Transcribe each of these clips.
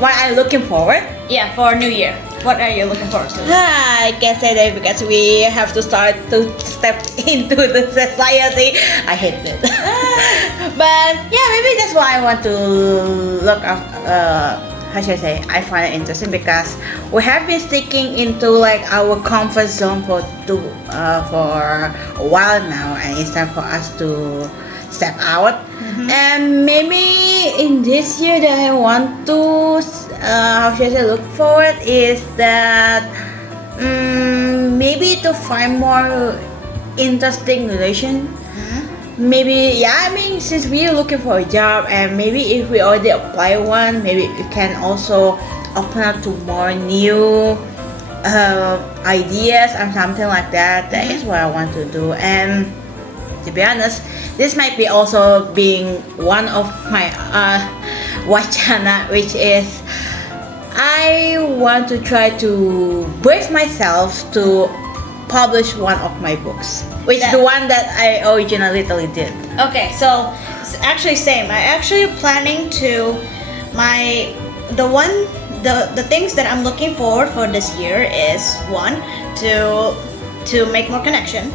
what I'm looking forward. Yeah, for New Year. What are you looking forward to? I can say that because we have to start to step into the society. I hate it. But yeah, maybe that's why I want to look up. How should I say? I find it interesting because we have been sticking into like our comfort zone for a while now, and it's time for us to step out. And maybe in this year that I want to how should I say look forward is that maybe to find more interesting relation. Maybe yeah, I mean since we're looking for a job, and maybe if we already apply one, maybe we can also open up to more new ideas and something like that. That is what I want to do. And to be honest, this might be also being one of my wacana, which is I want to try to brace myself to publish one of my books, which is the one that I originally did. Okay, so it's actually same. I actually planning to the things that I'm looking forward for this year is one to make more connection,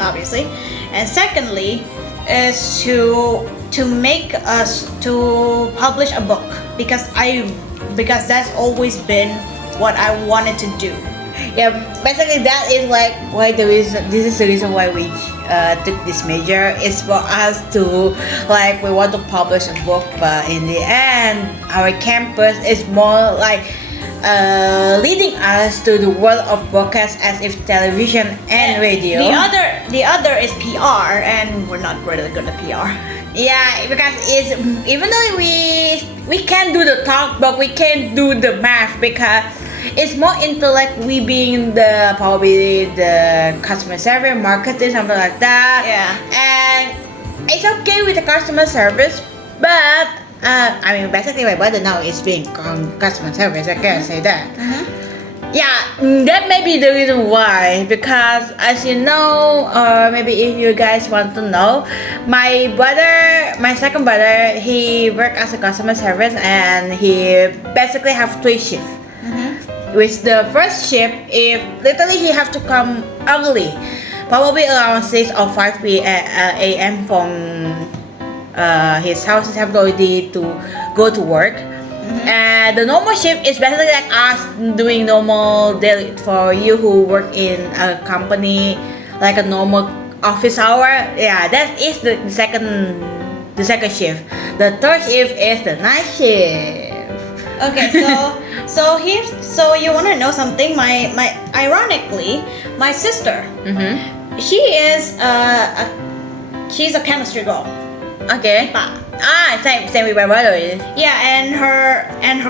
obviously, and secondly is to make us to publish a book because that's always been what I wanted to do. Yeah, basically that is like why the reason. This is the reason why we took this major. Is for us to like we want to publish a book, but in the end, our campus is more like leading us to the world of broadcast as if television and radio. The other is PR, and we're not really good at PR. Yeah, because it's even though we can do the talk, but we can't do the math because it's more into like we being probably the customer service, marketing, something like that. Yeah. And it's okay with the customer service, but I mean basically my brother now is being customer service. I can say that. Yeah, that may be the reason why. Because as you know, or maybe if you guys want to know, my second brother, he worked as a customer service, and he basically have 3 shifts. Which the first shift, if literally he have to come early, probably around 6 or 5 a.m. from his house, he have already to go to work. And the normal shift is basically like us doing normal daily for you who work in a company, like a normal office hour. Yeah, that is the second shift. The third shift is the night shift. Okay, so you want to know something? My ironically, my sister, she's a chemistry girl. Okay. Same with my brother. Yeah, and her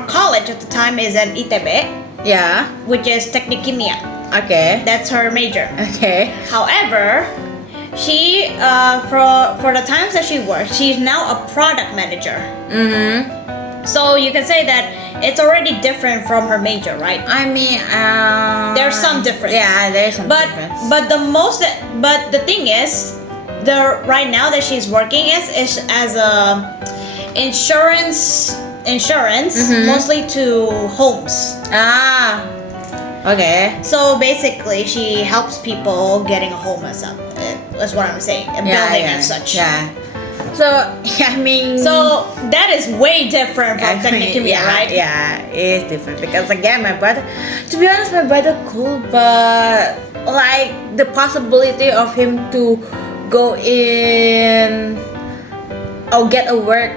college at the time is at ITB. Yeah. Which is Teknik Kimia. Okay. That's her major. Okay. However, she for the times that she works, she's now a product manager. So you can say that it's already different from her major, right? I mean, there's some difference. Yeah, there's some difference. But the thing is, right now that she's working is as a insurance, mostly to homes. Okay. So basically, she helps people getting a home as up. That's what I'm saying. A building and such. Yeah. So I mean. So that is way different from Teknik Kimia, right? Yeah, it is different because again, my brother. To be honest, my brother cool, but like the possibility of him to go in or get a work,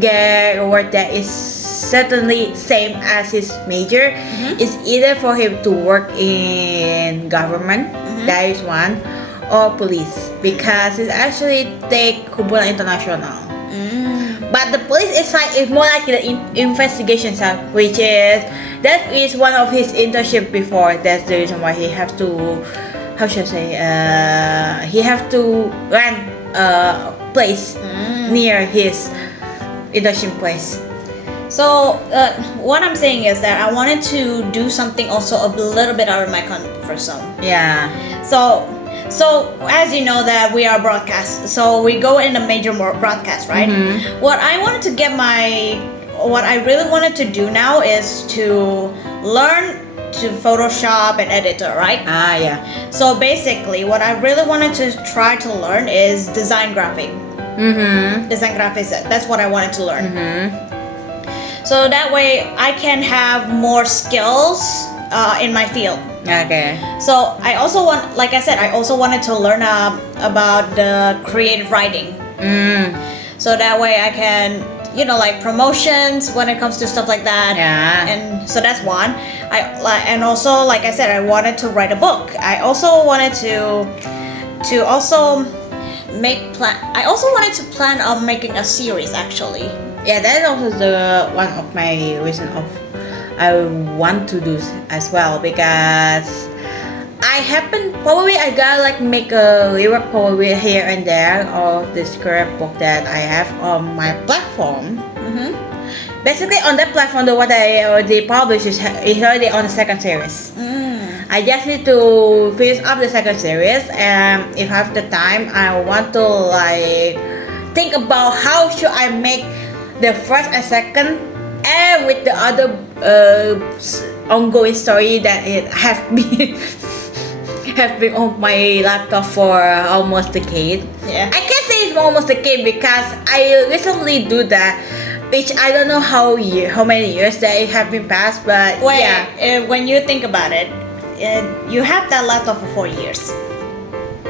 get a work that is certainly same as his major. Is either for him to work in government, that is one, or police, because it's actually take Hubungan International. But the police is more like the investigation side, which that is one of his internship before. That's the reason why he have to, how should I say, he have to rent a place near his internship place. So what I'm saying is that I wanted to do something also a little bit out of my comfort zone. Yeah. So as you know that we are broadcast, so we go in a major broadcast, right? What I wanted to get what I really wanted to do now is to learn to Photoshop and editor, right? Yeah. So basically, what I really wanted to try to learn is design graphic. Design graphics. That's what I wanted to learn. So that way, I can have more skills in my field. Okay. So I also want, like I said, I also wanted to learn about the creative writing. So that way I can, like promotions when it comes to stuff like that. Yeah. And so that's one. And also, like I said, I wanted to write a book. I also wanted to also I also wanted to plan on making a series actually. Yeah, that is also the one of my reason of I want to do as well, because I gotta like make a lyric probably here and there of the scrapbook that I have on my platform. Basically on that platform, the what I already published is already on the second series. I just need to finish up the second series, and if I have the time, I want to like think about how should I make the first and second, and with the other ongoing story that it have been on my laptop for almost a decade. Yeah. I can't say it's almost a decade because I recently do that, which I don't know how many years that it have been passed, but yeah. When you think about it, you have that laptop for 4 years,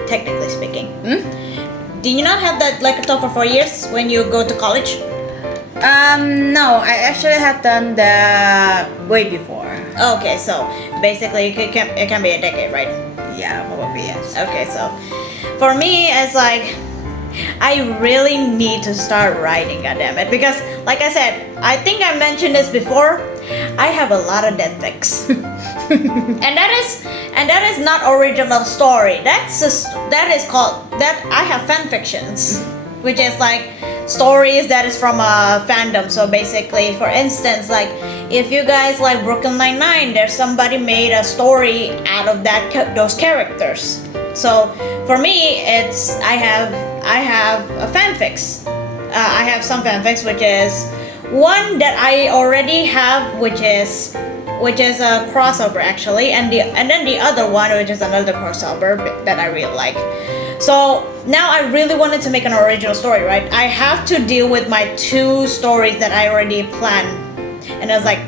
technically speaking. Do you not have that laptop for 4 years when you go to college? No, I actually have done that way before. Okay, so basically it can be a decade, right? Yeah, probably yes. Okay, so for me, it's like I really need to start writing, goddammit, because like I said, I think I mentioned this before. I have a lot of Netflix, and that is not original story. that is called that I have fan fictions, which is like stories that is from a fandom. So basically, for instance, like if you guys like Brooklyn Nine-Nine, there's somebody made a story out of those characters. So for me, it's I have a fanfics. I have some fanfics, which is one that I already have, which is a crossover actually, and then the other one, which is another crossover that I really like. So now I really wanted to make an original story, right? I have to deal with my 2 stories that I already planned, and I was like,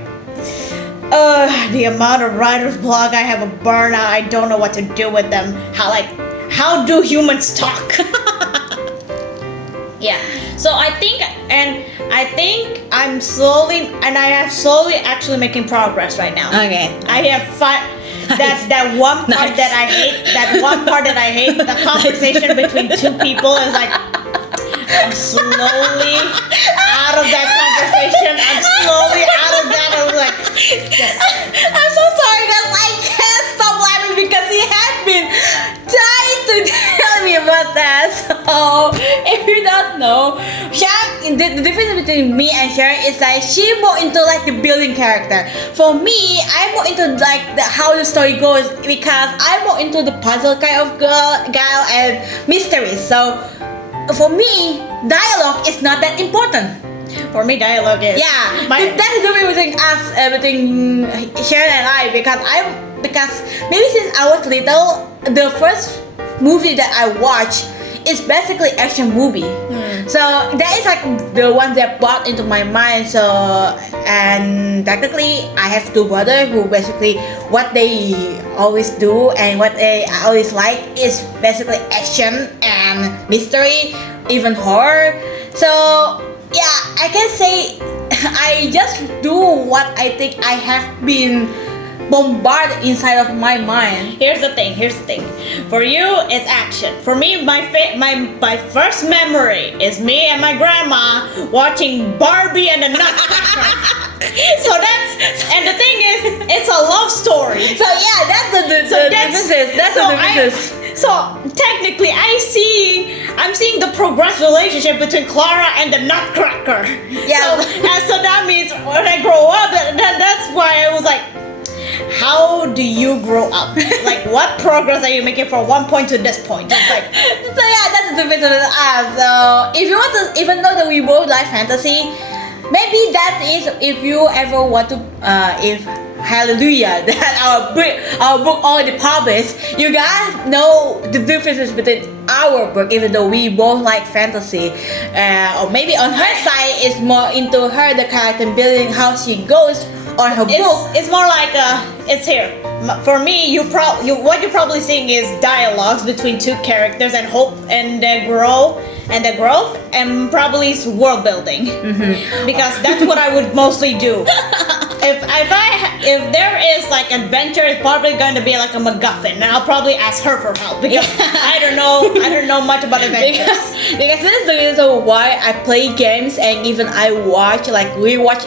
the amount of writer's block, I have a burnout. I don't know what to do with them. How do humans talk? Yeah. So I think I'm slowly, and I am slowly actually making progress right now. Okay. I have 5. That's that one part Nice. that I hate. That one part that I hate. The conversation between 2 people is like, I'm slowly out of that conversation. I'm slowly out of that. I was like, yes. I'm so sorry guys, I can't stop laughing because he has been trying to tell me about that. So if you don't know, Sharon, the difference between me and Sharon is like she more into like the building character. For me, I'm more into like how the story goes, because I'm more into the puzzle kind of girl and mysteries. So for me, dialogue is not that important. For me, dialogue is That's the difference between us, between Sharon and I, because maybe since I was little, the first movie that I watched is basically action movie. So that is like the one that brought into my mind. So, and technically I have 2 brothers who basically what they always do and what they always like is basically action and mystery, even horror. So yeah, I can say I just do what I think I have been bombarded inside of my mind. Here's the thing. For you, it's action. For me, my first memory is me and my grandma watching Barbie and the Nutcracker. And the thing is, it's a love story. So yeah, that's the difference. That's the difference. So technically, I'm seeing the progress relationship between Clara and the Nutcracker. Yeah. So that means when I grow up, that's why I was like, how do you grow up? Like, what progress are you making from one point to this point? It's like, so yeah, that's the difference with us. So if you want to, even though that we both like fantasy, maybe that is if you ever want to if hallelujah that our book already published, you guys know the differences between our book, even though we both like fantasy, or maybe on her side is more into her the character building, how she goes on her book. It's more like it's here. For me, what you're probably seeing is dialogues between two characters and hope and the growth and probably world building, because that's what I would mostly do. If there is like adventure, it's probably going to be like a MacGuffin, and I'll probably ask her for help because I don't know much about adventures. Because this is the reason why I play games, and even I rewatch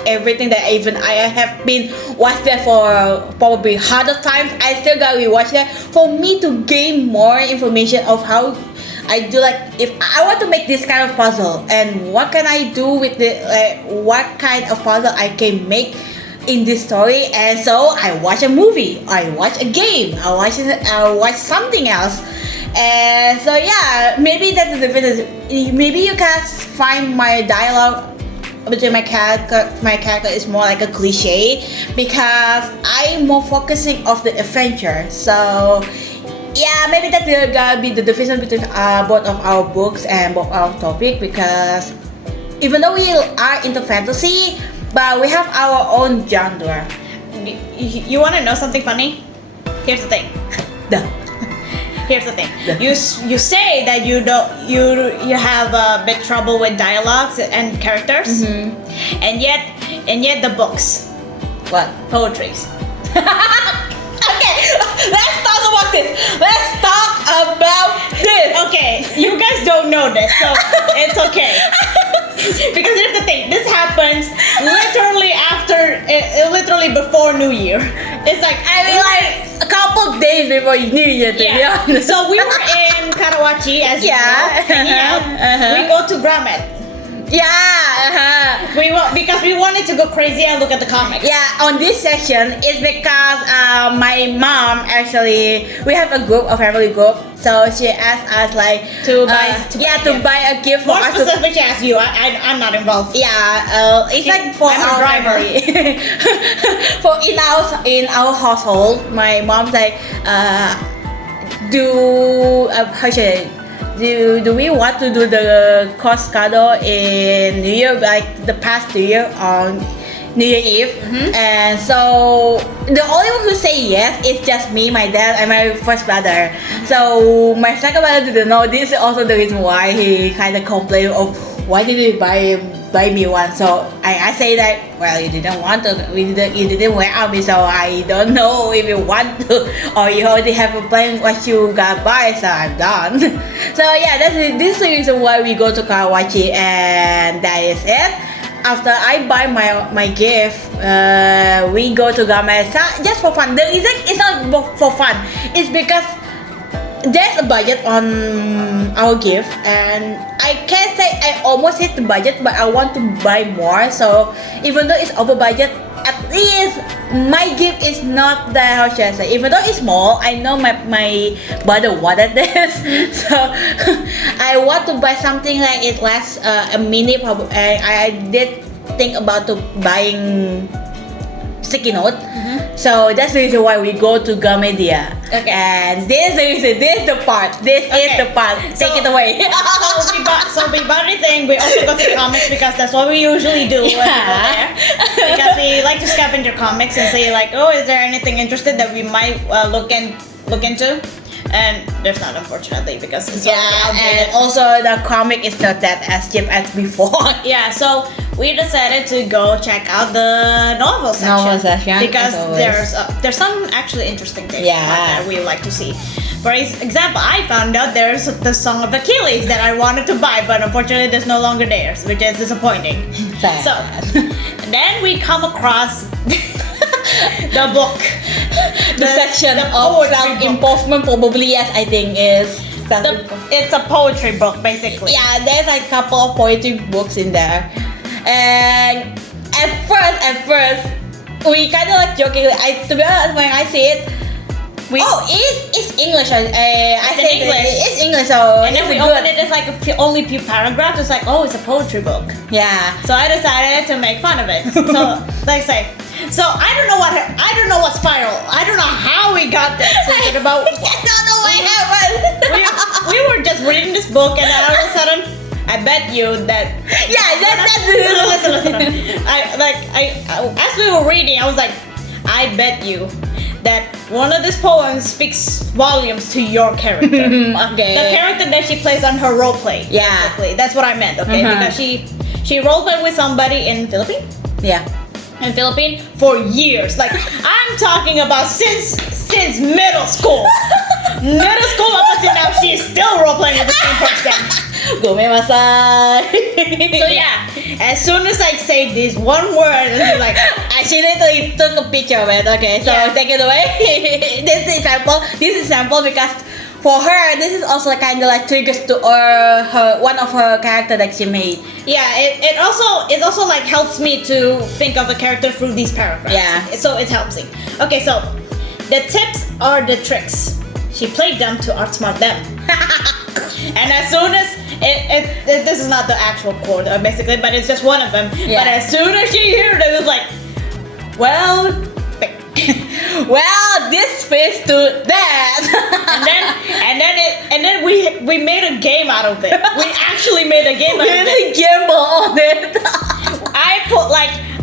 everything that even I have been watched that for probably 100 times. I still gotta rewatch that for me to gain more information of how I do, like if I want to make this kind of puzzle and what can I do with what kind of puzzle I can make in this story. And so I watch a movie, I watch a game, I watch something else. And so yeah, maybe that's the difference. Maybe you can find my dialogue between my character is more like a cliche because I'm more focusing of the adventure. So yeah, maybe that will gonna be the difference between both of our books and both our topic, because even though we are into fantasy, but we have our own genre. You want to know something funny? Here's the thing. Duh. Here's the thing. You say that you have a big trouble with dialogues and characters, and yet the books, What? poetries. Okay, let's talk about this. Okay, you guys don't know this, so it's okay. Because here's the thing, this happens literally before New Year. It's like, Like a couple of days before New Year, to be honest. So we were in Karawaci, as you know, hanging out. We go to Gramet. Yeah. Because we wanted to go crazy and look at the comics. Yeah, on this section, it's because my mom actually, we have a family group, so she asked us like to buy a gift for More us. specific, she asked you. I'm not involved. Yeah, it's like for I'm a our driver. family. For in our household, my mom's like, do we want to do the Costco in New Year, like the past year on New Year Eve? And so the only one who say yes is just me, my dad, and my first brother. So my second brother didn't know. This is also the reason why he kind of complained of why did you buy me one. So I say that, well, you didn't want to, you didn't wear out me, so I don't know if you want to or you already have a plan what you gotta buy. So I'm done. So yeah, this is the reason why we go to Karawaci, and that is it. After I buy my gift, we go to Gamet just for fun. The reason it's not for fun, it's because there's a budget on our gift, and I can't say I almost hit the budget, but I want to buy more. So even though it's over budget, at least my gift is not that, how should I say, even though it's small, I know my brother wanted this. So I want to buy something like it lasts a minute. I did think about buying sticky note. So that's the reason why we go to Gamedia. Okay. And this is the part. Take it away. So we bought everything. We also go to comics because that's what we usually do when we go there. Because we like to scavenger comics and say like, oh, is there anything interesting that we might look into? And there's not, unfortunately, because it's and also the comic is not that as cheap as before. Yeah, so we decided to go check out the novel section. Because there's some actually interesting things that we like to see. For example, I found out there's the Song of Achilles that I wanted to buy, but unfortunately there's no longer there, which is disappointing. So then we come across the book. The section of self-improvement, probably, yes, I think is it's a poetry book, basically. Yeah, there's like a couple of poetry books in there. And at first we kind of like joking. To be honest, when I see it, It's English. I It's in think English. it's English. So And then we opened it as like only few paragraphs. It's like, oh, it's a poetry book. Yeah. So I decided to make fun of it. So like say, so I don't know what spiral. I don't know how we got that thinking about. I don't know what happened. we were just reading this book, and then all of a sudden, I bet you that. Yeah, Listen. As we were reading, I was like, I bet you that one of these poems speaks volumes to your character. Okay. The character that she plays on her role play. Yeah. Basically. That's what I meant. Okay, because she role played with somebody in Philippines. Yeah. In Philippines for years. Like I'm talking about since middle school. Middle school up until now, she's still role playing with the same person. Gomemasai. So yeah, as soon as I say this one word, it's like She literally took a picture of it. Okay, so Yeah. take it away. This is example. This is example because for her, this is also kind of like triggers to her one of her character that she made. yeah, it also like helps me to think of a character through these paragraphs. Yeah. So it helps me. Okay, so the tips are the tricks. She played them to outsmart them. And as soon as this is not the actual quote basically, but it's just one of them. Yeah. But as soon as she heard it, it was like, well, Well, this fits to that. and then we made a game out of it. We actually made a game out of it. Really gamble on it.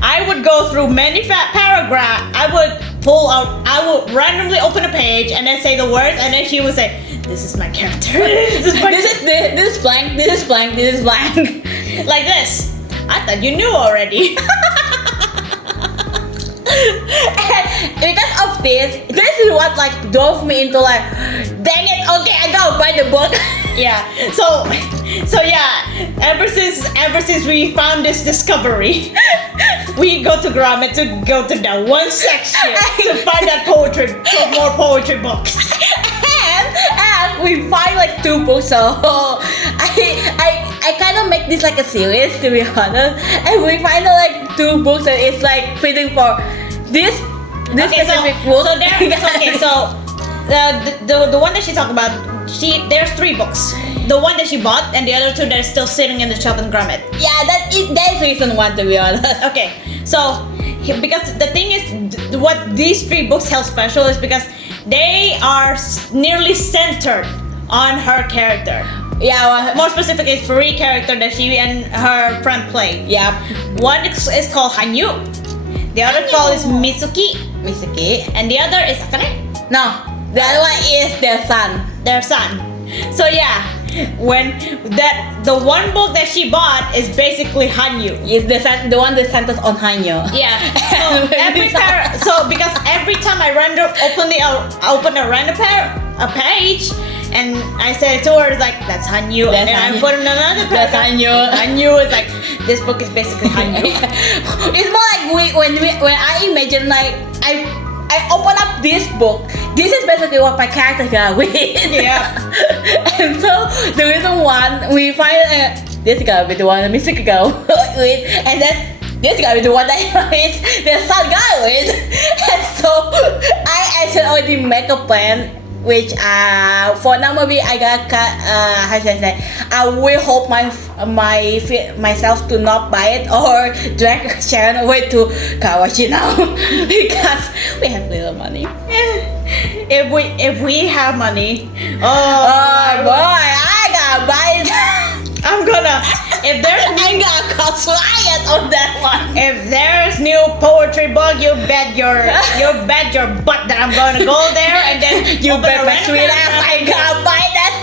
I would go through many paragraphs. I would randomly open a page and then say the words, and then she would say, "This is my character. This This is blank. This is blank. This is blank. like this." I thought you knew already. And because of this is what like drove me into like, dang it, okay, I gotta buy the book. Yeah. So yeah. Ever since we found this discovery, we go to Grammar to go to that one section to find that more poetry books. and we find like 2 books, so I kind of make this like a series, to be honest, and we find like 2 books and it's like fitting for this specific book. So the one that she talked about, there's 3 books. The one that she bought and the other 2 that are still sitting in the shop in Gramet. Yeah, that is reason 1, to be honest. Okay, so because the thing is, what these 3 books held special is because they are nearly centered on her character. Yeah, well, More specifically, 3 character that she and her friend play. yeah, One is called Hanyu. The other called is Mitsuki, Mitsuki. and the other is Akane, No, the other one is their son. their son. So yeah, when the one book that she bought is basically Hanyu. Is the one that centers on Hanyo. Yeah. So because every time I open a random page, and I said to her, it's like, that's Hanyu. That's And then Hanyu. I put in another That's paragraph. Hanyu. Hanyu is like, this book is basically Hanyu. It's more like when I imagine like I open up this book. This is basically what my character got with. Yeah. And so the reason one we find this guy with the one that Mr. go with, and then this guy with the one that is the son guy with. And so I actually already make a plan. Which for now maybe I got how should I say, I will hope myself to not buy it or drag Sharon away to Kawachi now because we have little money. If we have money, Oh boy, I gotta buy it. I'm gonna. If there's I'm gonna cost riot on that one. If there's new poetry book, you bet your butt that I'm gonna go there and then You open bet a my random sweet ass paragraph. I gotta buy that.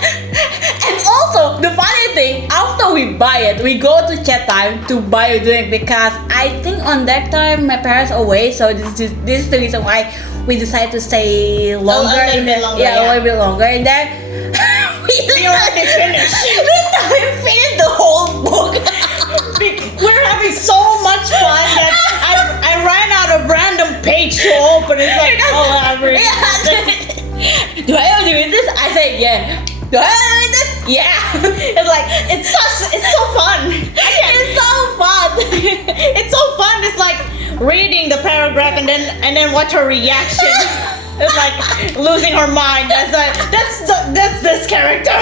And also the funny thing, after we buy it, we go to chat time to buy a drink because I think on that time my parents are away, so this is the reason why we decided to stay longer. A little bit longer, a little bit longer, and then We already finished. we finished the whole book. We're having so much fun that I ran out of random page to open. It's like, oh, I'm reading. Do I ever do this? I say yeah. Do I ever do this? Yeah. It's like it's so fun. It's so fun. It's so fun. It's like reading the paragraph and then watch her reaction. It's like losing her mind. That's this character.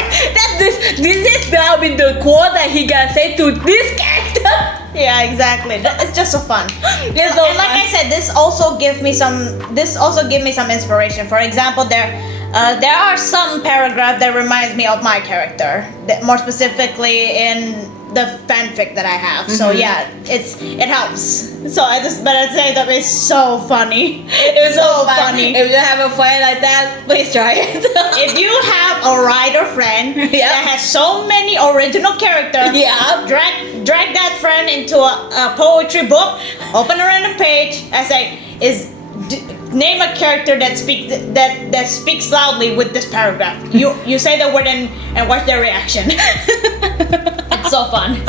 This is now been the quote that he gonna say to this character. Yeah, exactly. It's just so fun. It's so And like I said, this also give me some inspiration. For example, there are some paragraph that reminds me of my character, more specifically in the fanfic that I have. So yeah, it helps. So at the same time, it's so funny. It's so funny. If you have a friend like that, please try it. If you have a writer friend that has so many original characters, Yeah. drag that friend into a poetry book, open a random page, and say, name a character that speaks loudly with this paragraph. You say the word and watch their reaction. It's so fun.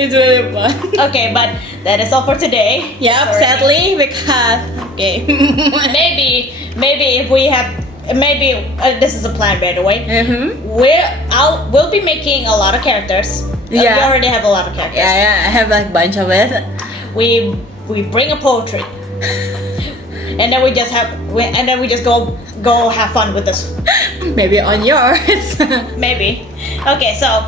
It's really fun. Okay, but that is all for today. Yep, Sorry. sadly, because okay. maybe if we have this is a plan, by the way. We'll be making a lot of characters. We Yeah. already have a lot of characters. Yeah, I have like a bunch of it. We bring a poetry, and then we just go have fun with this. Maybe on yours. Maybe. Okay, so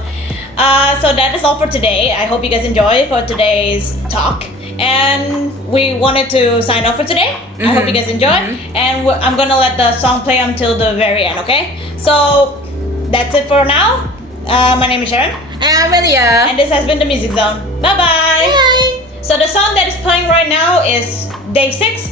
that is all for today. I hope you guys enjoy for today's talk. And we wanted to sign off for today. I hope you guys enjoy. And I'm gonna let the song play until the very end, okay? So that's it for now. My name is Sharon. And I'm Amelia. And this has been the Music Zone. Bye-bye. Bye. So the song that is playing right now is Day 6